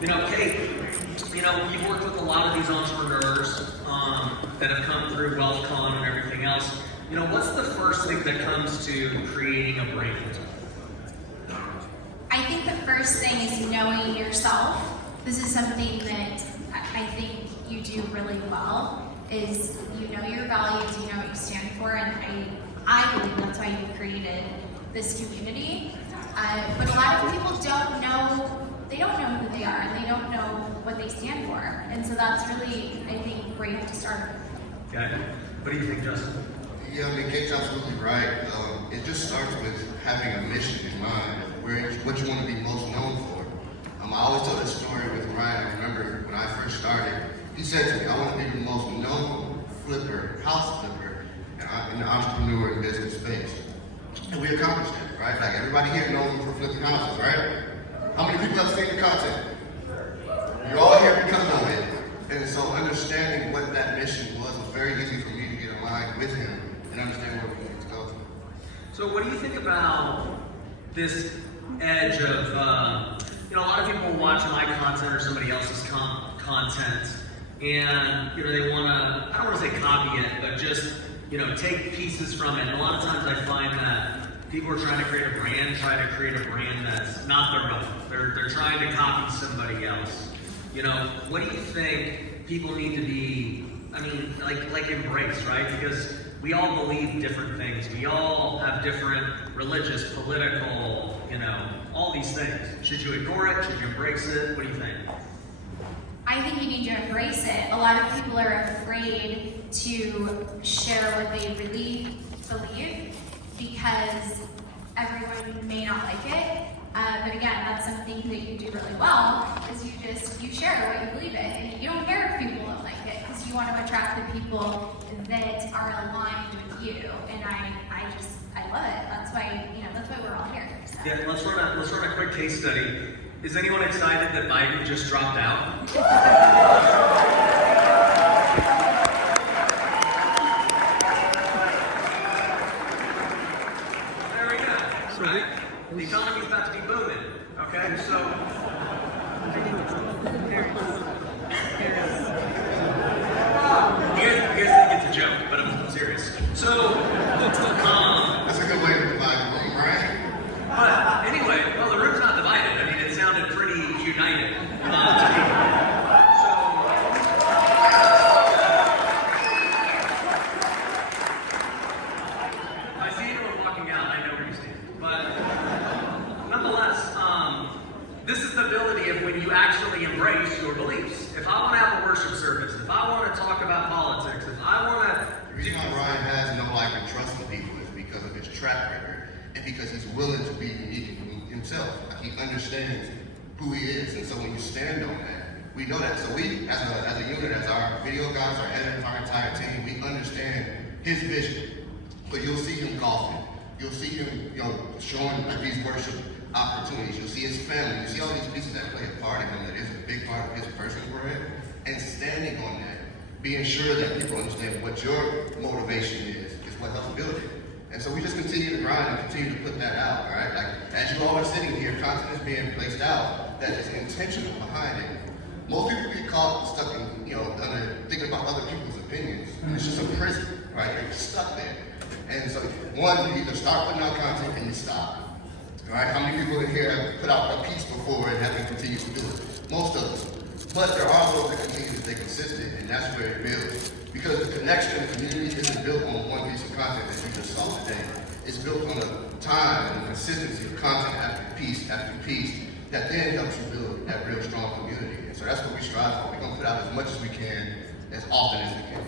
Kate, you've worked with a lot of these entrepreneurs that have come through WealthCon and everything else. What's the first thing that comes to creating a brand? I think the first thing is knowing yourself. This is something that I think you do really well, is you know your values, you know what you stand for, and I believe that's why you created this community. But a lot of people don't know who they are, and they don't know what they stand for. And so that's really, I think, where you have to start. Okay. What do you think, Justin? Yeah, Kate's absolutely right. It just starts with having a mission in mind, what you want to be most known for. I always tell this story with Ryan. I remember when I first started, he said to me, I want to be the most known house flipper in the entrepreneur and business space. And we accomplished it, right? Like everybody here knows me for flipping houses, right? How many people have seen the content? You're all here because of it. And so understanding what that mission was very easy for me to get aligned with him and understand where we need to go. So what do you think about this edge of, a lot of people watch my content or somebody else's content, and they want to, I don't want to say copy it, but just take pieces from it. And a lot of times I find that people are trying to create a brand that's not their own. They're trying to copy somebody else. What do you think people need to be, like embrace, right? Because we all believe different things. We all have different religious, political, all these things. Should you ignore it? Should you embrace it? What do you think? I think you need to embrace it. A lot of people are afraid to share what they really believe because everyone may not like it. But again, that's something that you do really well, is you share what you believe in, and you don't care if people don't like it, because you want to attract the people that are aligned with you. And I love it. That's why we're all here. So. Yeah, let's run a quick case study. Is anyone excited that Biden just dropped out? There we go. Right? The economy's about to be booming. Okay, so you guys think it's a joke, but I'm serious. So That's a good way to divide the room, right? but anyway, well, the room's not divided. It sounded pretty united to me. So, I see anyone walking out, I know where you stand. But nonetheless, this is the ability of when you actually embrace your beliefs. If I want to have a worship service, if I want to talk about politics, if I want to... The reason why Ryan has no like and trust in people is because of his track record and because he's willing to be unique in himself. Like he understands who he is, and so when you stand on that, we know that. So we, as a unit, as our video guys, our editors, our entire team, we understand his vision. But you'll see him golfing. You'll see him, showing like these worship opportunities. You'll see his family. You see all these pieces that play a part in him that is a big part of his person brand. And standing on that, being sure that people understand what your motivation is what helps build it. And so we just continue to grind and continue to put that out, all right? Like, as you all are sitting here, content is being placed out that is intentional behind it. Most people get caught stuck in, thinking about other people's opinions. And it's just a prison, right? You're stuck there. And so, one, you either start putting out content and you stop. All right? How many people in here have put out a piece before and haven't continued to do it? Most of us. But there are those that continue to stay consistent, and that's where it builds. Because the connection in the community isn't built on one piece of content that you just saw today. It's built on the time and the consistency of content after piece that then helps you build that real strong community. And so that's what we strive for. We're going to put out as much as we can, as often as we can.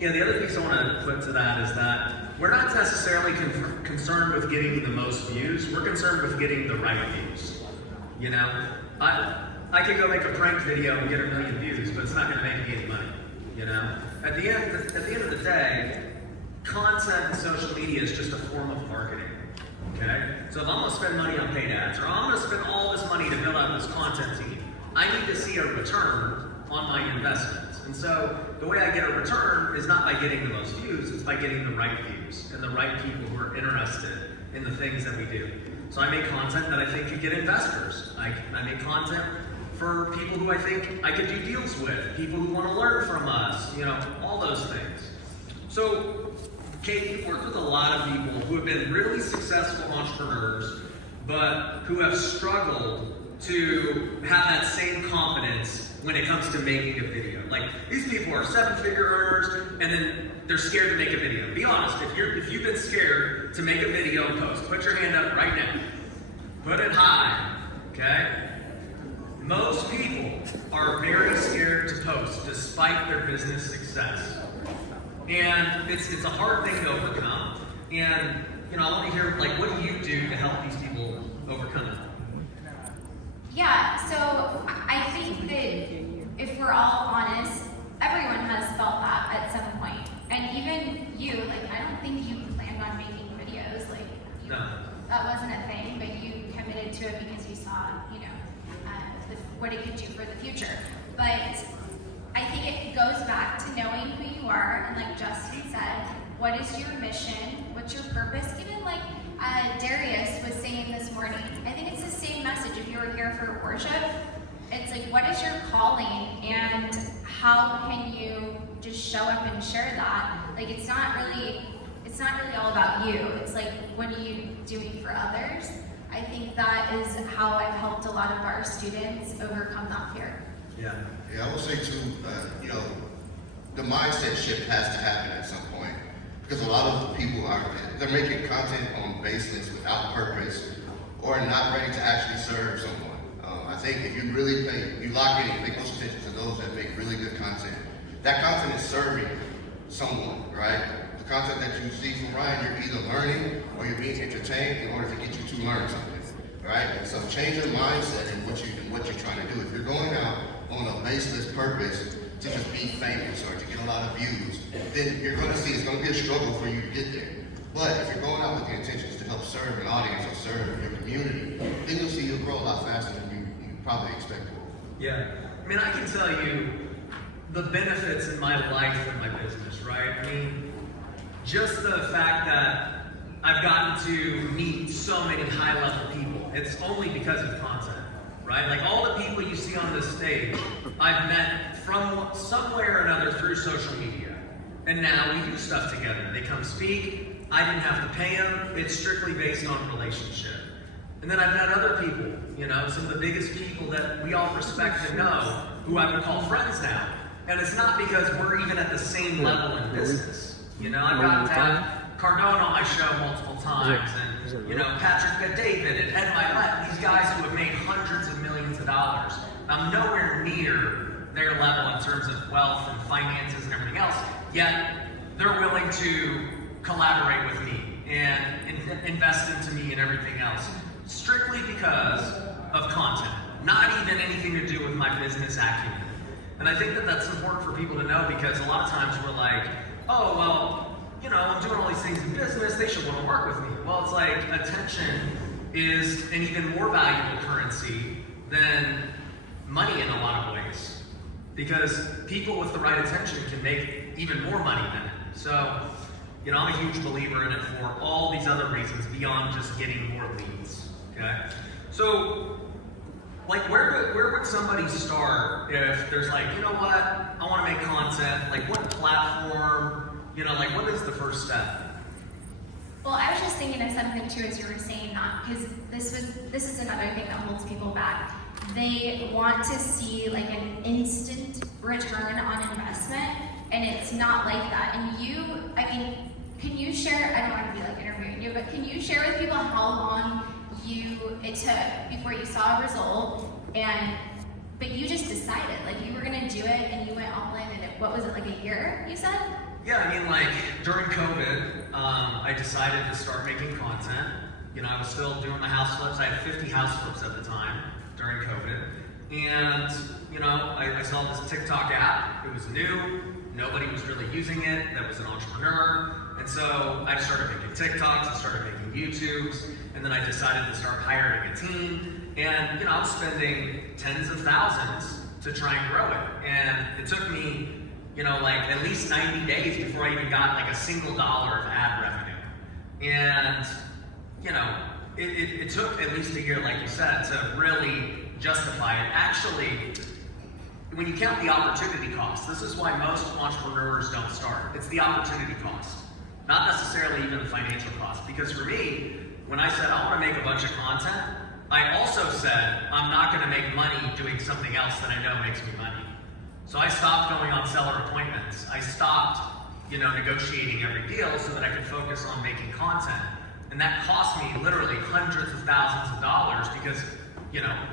Yeah, the other piece I want to put to that is that we're not necessarily concerned with getting the most views. We're concerned with getting the right views. I could go make a prank video and get 1 million views, but it's not going to make me any money. At the end of the day, content and social media is just a form of marketing. Okay? So if I'm going to spend money on paid ads, or I'm going to spend all this money to build out this content team, I need to see a return on my investments. And so the way I get a return is not by getting the most views, it's by getting the right views and the right people who are interested in the things that we do. So I make content that I think could get investors. I make content for people who I think I could do deals with, people who want to learn from us, all those things. So, Kate, you've worked with a lot of people who have been really successful entrepreneurs, but who have struggled to have that same confidence when it comes to making a video. Like, these people are 7-figure earners, and then they're scared to make a video. Be honest, if you've been scared to make a video and post, put your hand up right now. Put it high, okay? Most people are very scared to post despite their business success. And it's a hard thing to overcome. And I want to hear, like, what do you do to help these people overcome it? Yeah, so I think that if we're all honest, everyone has felt that at some point. And even you, like, I don't think you planned on making videos. Like, that wasn't a thing, but you committed to it because you saw, what it could do for the future. But I think it goes back to knowing who you are, and like Justin said, what is your mission? What's your purpose? Even like Darius was saying this morning, I think it's the same message if you were here for worship. It's like, what is your calling, and how can you just show up and share that? Like, it's not really all about you. It's like, what are you doing for others? I think that is how I've helped a lot of our students overcome that fear. Yeah, I will say too, the mindset shift has to happen at some point, because a lot of people they're making content on baseless, without purpose, or not ready to actually serve someone. I think if you really you lock in and pay close attention to those that make really good content, that content is serving someone, right? The content that you see from Ryan, you're either learning or you're being entertained in order to get you to learn something, right? And so change your mindset and what you're trying to do. If you're going out on a baseless purpose to just be famous or to get a lot of views, then you're going to see it's going to be a struggle for you to get there. But if you're going out with the intentions to help serve an audience or serve your community, then you'll see you'll grow a lot faster than you probably expected. Yeah, I mean, I can tell you the benefits in my life and my business, right? I mean, just the fact that I've gotten to meet so many high-level people, it's only because of content, right? Like, all the people you see on this stage, I've met from some way or another through social media. And now we do stuff together. They come speak, I didn't have to pay them, it's strictly based on relationship. And then I've met other people, some of the biggest people that we all respect and know, who I would call friends now. And it's not because we're even at the same level in business. I've gotten to have Cardone on my show multiple times, and Patrick Bet-David and Ed Milet, these guys who have made hundreds of millions of dollars. I'm nowhere near their level in terms of wealth and finances and everything else, yet they're willing to collaborate with me and invest into me and everything else, strictly because of content, not even anything to do with my business acumen. And I think that that's important for people to know, because a lot of times we're like, oh, well, I'm doing all these things in business, they should want to work with me. Well, it's like, attention is an even more valuable currency than money in a lot of ways, because people with the right attention can make even more money than it. So, I'm a huge believer in it for all these other reasons beyond just getting more leads, okay? So, like, where would somebody start if there's like, you know what, I want to make content, like what platform, what is the first step? Well, I was just thinking of something too as you were saying that, because this is another thing that holds people back. They want to see like an instant return on investment, and it's not like that. And can you share, I don't want to be like interviewing you, but can you share with people how long it took before you saw a result, but you just decided, like, you were gonna do it and you went all in, and what was it, like a year, you said? Yeah, like during COVID, I decided to start making content. I was still doing the house flips. I had 50 house flips at the time during COVID. And, I saw this TikTok app. It was new. Nobody was really using it that was an entrepreneur. And so I started making TikToks, I started making YouTubes, and then I decided to start hiring a team. And, I was spending tens of thousands to try and grow it. And it took me, like at least 90 days before I even got like a single dollar of ad revenue. And, it took at least a year, like you said, to really justify it. Actually, when you count the opportunity cost, this is why most entrepreneurs don't start. It's the opportunity cost, not necessarily even the financial cost. Because for me, when I said I want to make a bunch of content, I also said I'm not going to make money doing something else that I know makes me money. So I stopped going on seller appointments. I stopped, negotiating every deal so that I could focus on making content. And that cost me literally hundreds of thousands of dollars because,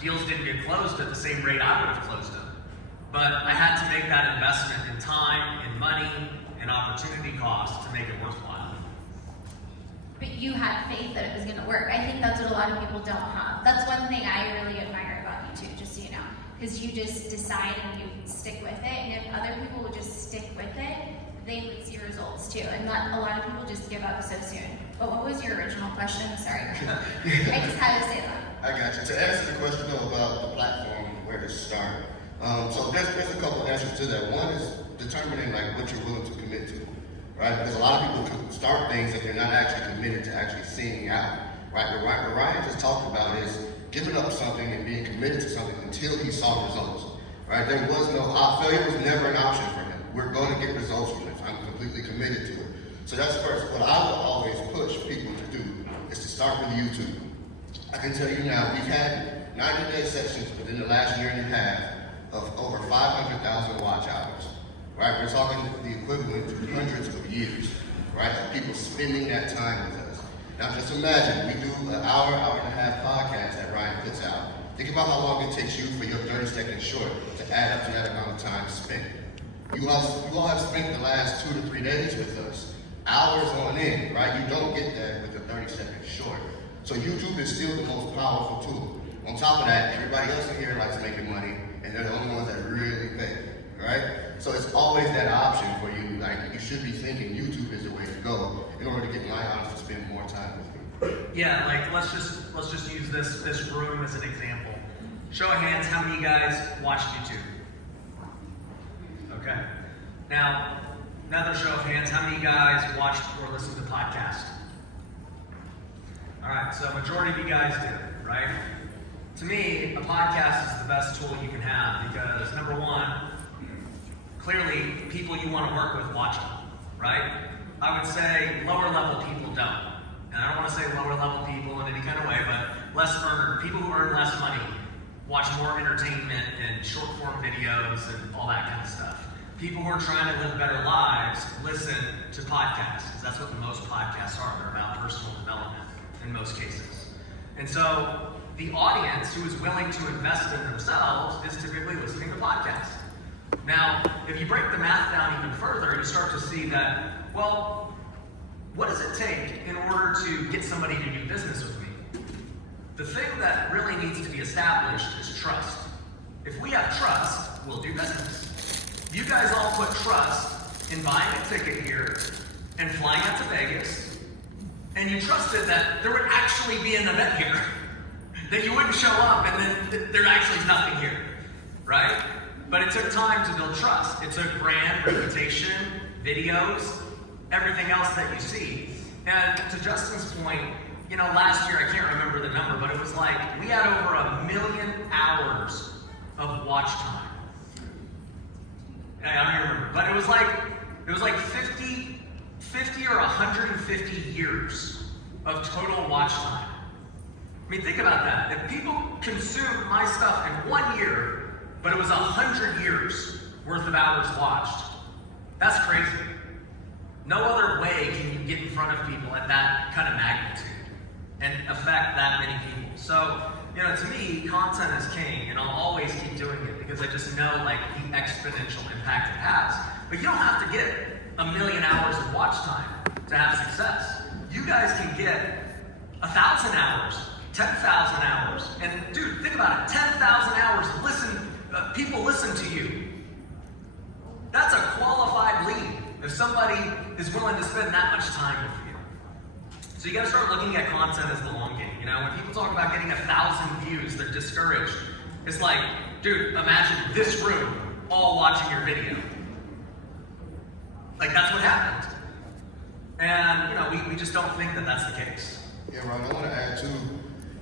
deals didn't get closed at the same rate I would have closed them. But I had to make that investment in time, in money, and opportunity cost to make it worthwhile. But you had faith that it was going to work. I think that's what a lot of people don't have. That's one thing I really admire about you too, just so you know. Because you just decide and you stick with it. And if other people would just stick with it, they would see results too. And not a lot of people just give up so soon. But what was your original question? Sorry. I just had to say that. I got you. To answer the question though about the platform, where to start. So there's a couple answers to that. One is determining what you're willing to commit to, right? Because a lot of people start things that they're not actually committed to actually seeing out, right? What Ryan just talked about is giving up something and being committed to something until he saw results, right? There was no, failure was never an option for him. We're going to get results from this. I'm completely committed to it. So that's first. What I will always push people to do is to start with YouTube. I can tell you now, we've had 90-day sessions within the last year and a half of over 500,000 watch hours, right? We're talking the equivalent to hundreds of years, right, of people spending that time with us. Now just imagine, we do an hour and a half podcast that Ryan puts out. Think about how long it takes you for your 30-second short to add up to that amount of time spent. You all have spent the last 2 to 3 days with us, hours on end, right? You don't get that with a 30-second short. So YouTube is still the most powerful tool. On top of that, everybody else in here likes making money, and they're the only ones that really pay, right? So it's always that option for you. You should be thinking YouTube is the way to go in order to get my audience to spend more time with you. Yeah, let's just use this room as an example. Show of hands, how many of you guys watch YouTube? Okay. Now, another show of hands, how many of you guys watched or listened to podcasts? All right, so majority of you guys do, right? To me, a podcast is the best tool you can have because, number one, clearly people you want to work with watch them, right? I would say lower level people don't. And I don't want to say lower level people in any kind of way, but people who earn less money watch more entertainment and short form videos and all that kind of stuff. People who are trying to live better lives listen to podcasts because that's what most podcasts are. They're about personal development in most cases. And so the audience who is willing to invest in themselves is typically listening to podcasts. Now, if you break the math down even further, you start to see that, well, what does it take in order to get somebody to do business with me? The thing that really needs to be established is trust. If we have trust, we'll do business. You guys all put trust in buying a ticket here and flying out to Vegas, and you trusted that there would actually be an event here, that you wouldn't show up and then there actually is nothing here, right? But it took time to build trust. It took brand, reputation, videos, everything else that you see. And to Justin's point, last year, I can't remember the number, but it was like we had over 1 million hours of watch time. I don't even remember, but it was like 50 or 150 years of total watch time. I mean, think about that. If people consumed my stuff in 1 year, but it was 100 years worth of hours watched, that's crazy. No other way can you get in front of people at that kind of magnitude and affect that many people. So, to me, content is king, and I'll always keep doing it because I just know the exponential impact it has. But you don't have to get 1 million hours of watch time to have success. You guys can get 1,000 hours, 10,000 hours, and dude, think about it, 10,000 hours, people listen to you. That's a qualified lead if somebody is willing to spend that much time with you. So you gotta start looking at content as the long game. When people talk about getting 1,000 views, they're discouraged. It's like, dude, imagine this room all watching your video. That's what happened. And, we just don't think that that's the case. Yeah, Ron, I want to add too,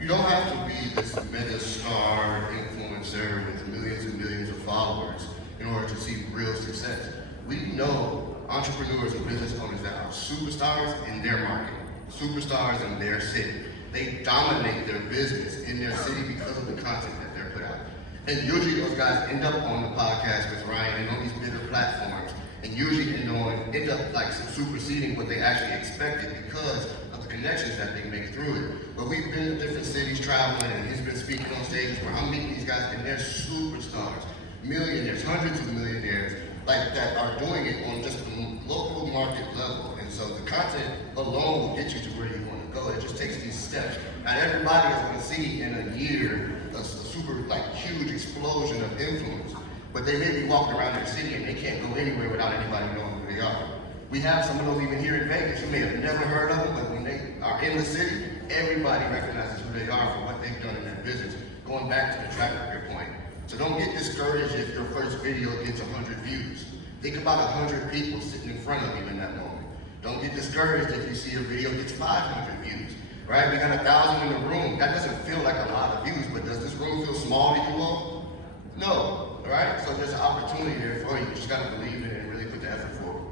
You don't have to be this mega star influencer with millions and millions of followers in order to see real success. We know entrepreneurs and business owners that are superstars in their market, superstars in their city. They dominate their business in their city because of the content that they're put out. And usually those guys end up on the podcast with Ryan and on these bigger platforms, and usually end up like superseding what they actually expected because of the connections that they make through it. But we've been to different cities traveling, and he's been speaking on stages where I'm meeting these guys, and they're superstars, millionaires, hundreds of millionaires, like that are doing it on just the local market level. And so the content alone will get you to where you want to go. It just takes these steps. Not everybody is going to see in a year a super like huge explosion of influence, but they may be walking around their city and they can't go anywhere without anybody knowing who they are. We have some of those even here in Vegas. You may have never heard of them, but when they are in the city, everybody recognizes who they are for what they've done in their business. Going back to the track record point. So don't get discouraged if your first video gets 100 views. Think about 100 people sitting in front of you in that moment. Don't get discouraged if you see a video gets 500 views, right? We got 1,000 in the room. That doesn't feel like a lot of views, but does this room feel small to you all? No, right? So there's an opportunity there for you. You just got to believe in it and really put the effort forward.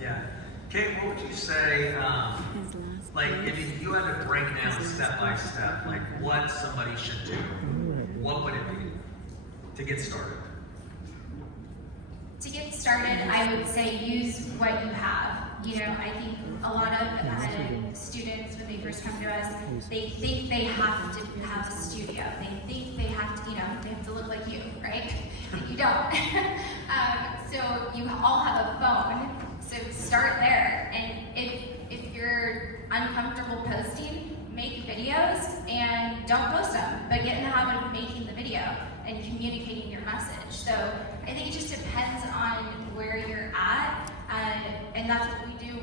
Yeah. Kate, what would you say, like if you had to break down step by step, like what somebody should do, what would it be to get started? To get started, I would say use what you have. You know, I think a lot of students, when they first come to us, they think they have to have a studio. They think they have to, they have to look like you, right? You don't. So you all have a phone, so start there. And if you're uncomfortable posting, make videos and don't post them, but get in the habit of making the video and communicating your message. So I think it just depends on where you're at, and that's what we do.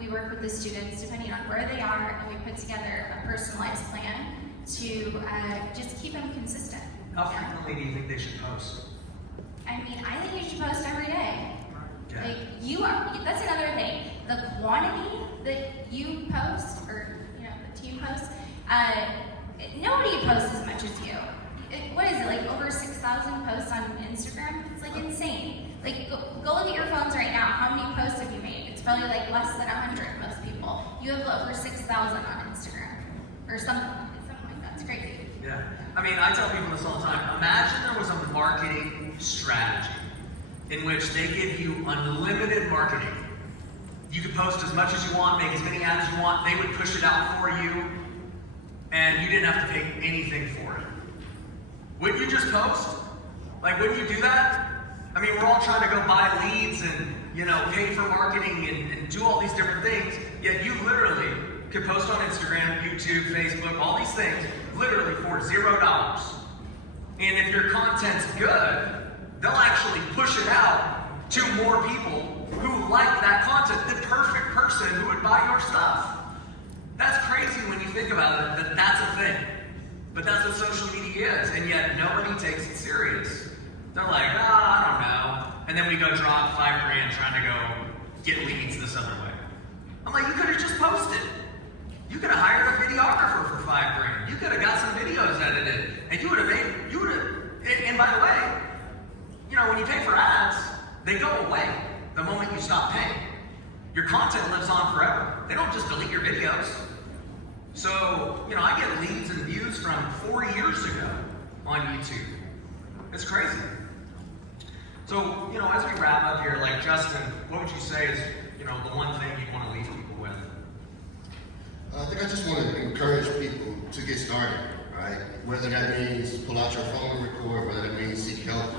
We work with the students depending on where they are, and we put together a personalized plan to just keep them consistent. How frequently do you think they should post? I mean, I think you should post every day. Yeah. Like that's another thing. The quantity that you post, or the team posts, nobody posts as much as you. What is it, like over 6,000 posts on Instagram? It's like insane. Like go look at your phones right now. How many posts have you made? It's probably like less than 100, most people. You have over 6,000 on Instagram, or something like that. It's crazy. Yeah. I mean, I tell people this all the time. Imagine there was a marketing strategy in which they give you unlimited marketing. You could post as much as you want, make as many ads as you want. They would push it out for you, and you didn't have to pay anything for it. Wouldn't you just post? Like, wouldn't you do that? I mean, we're all trying to go buy leads and, pay for marketing and do all these different things, yet you literally could post on Instagram, YouTube, Facebook, all these things, literally for $0. And if your content's good, they'll actually push it out to more people who like that content, the perfect person who would buy your stuff. That's crazy when you think about it, that's a thing. But that's what social media is, and yet nobody takes it serious. They're like, I don't know. And then we go drop $5,000 trying to go get leads this other way. I'm like, you could have just posted. You could have hired a videographer for $5,000. You could have got some videos edited, and and by the way, when you pay for ads, they go away the moment you stop paying. Your content lives on forever. They don't just delete your videos. So, I get leads and views from 4 years ago on YouTube. It's crazy. So, as we wrap up here, like Justin, what would you say is, the one thing you want to leave people with? I think I just want to encourage people to get started, right? Whether that means pull out your phone and record, whether that means seek help,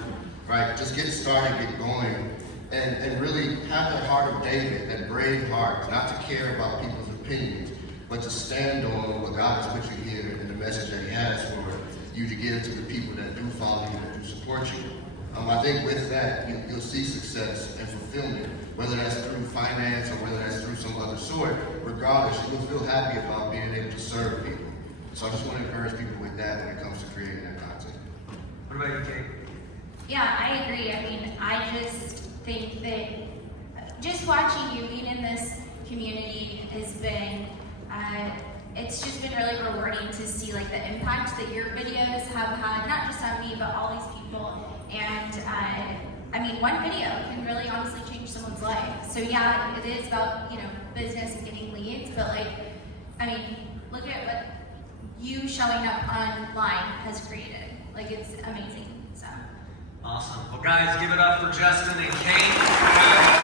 right? Just get started, get going, and really have that heart of David, that brave heart, not to care about people's opinions, but to stand on what God has put you here and the message that He has for you to give to the people that do follow you, that do support you. I think with that, you'll see success and fulfillment, whether that's through finance or whether that's through some other sort. Regardless, you'll feel happy about being able to serve people. So I just want to encourage people with that when it comes to creating that content. What about you, Kate? Yeah, I agree. I mean, I just think that just watching you being in this community has been, it's just been really rewarding to see like the impact that your videos have had, not just on me, but all these people. And I mean, one video can really honestly change someone's life. So yeah, it is about, you know, business and getting leads, but like, I mean, look at what you showing up online has created. Like, it's amazing, so. Awesome. Well, guys, give it up for Justin and Kate.